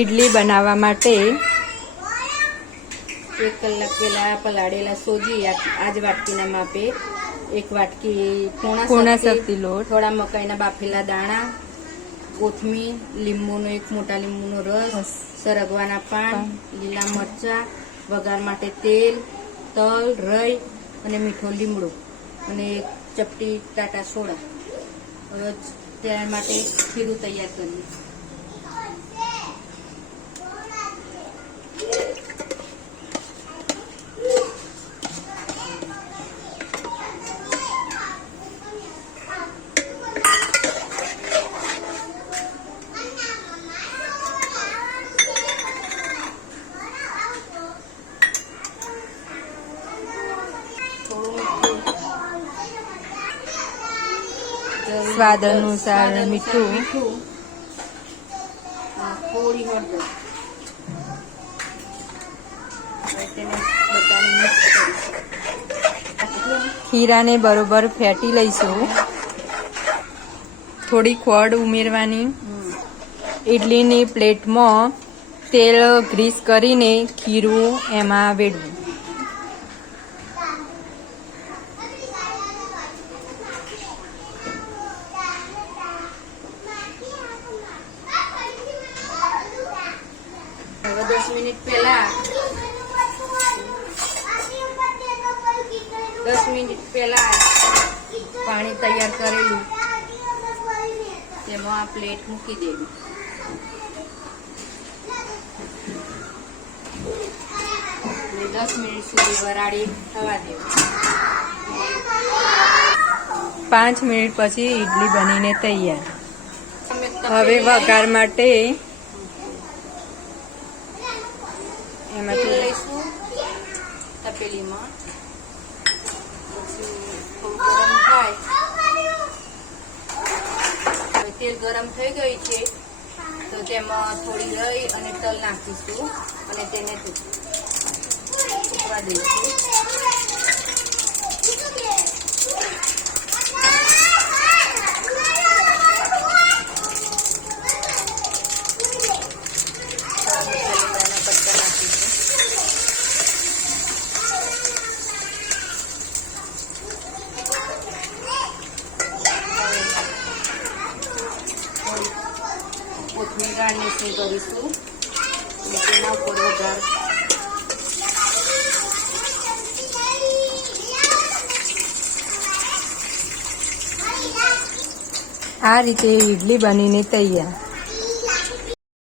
ઈડલી બનાવવા માટે 1 કલાક પહેલા પલાળેલા સોજી આજ વાટકીના માપે 1 વાટકી પૂર્ણ શક્તિ લોટ, થોડા મકાઈના બાફેલા દાણા, કોથમીર, લીંબુનો 1 મોટા લીંબુનો રસ, સરગવાના પાન, લીલા મરચા, વઘાર માટે તેલ, તલ, રઈ અને મીઠો લીમડો અને 1 ચપટી ટાટા સોડા. હવે તેના માટે ખીરું તૈયાર કરીએ. સ્વાદ અનુસાર મીઠું, થોડી હળદર. તેને બધાને મિક્સ કરીશું. ખીરાને બરોબર ફેટી લઈશું. થોડી ખોડ ઉમેરવાની. ઈડલીની પ્લેટમાં તેલ ગ્રીસ કરીને ખીરું એમાં વેડવું. હવે 10 મિનિટ પહેલા 10 મિનિટ પહેલા પાણી તૈયાર કરેલું તેમાં આ પ્લેટ મૂકી દેવી. અને 10 મિનિટ સુધી વરાળી થવા દેવી. 5 મિનિટ પછી ઈડલી બનીને તૈયાર. હવે વઘાર માટે તેલ લઈશું તપેલીમાં. પછી થોડું ગરમ થાય. હવે તેલ ગરમ થઈ ગઈ છે તો તેમાં થોડી રઈ અને તલ નાખીશું અને તેને ઉકળવા દઈશું. કોથમીર ગાર્નિશિંગ કરીશું અને તેના ઉપર વઘાર. આ રીતે ઈડલી બનીને તૈયાર.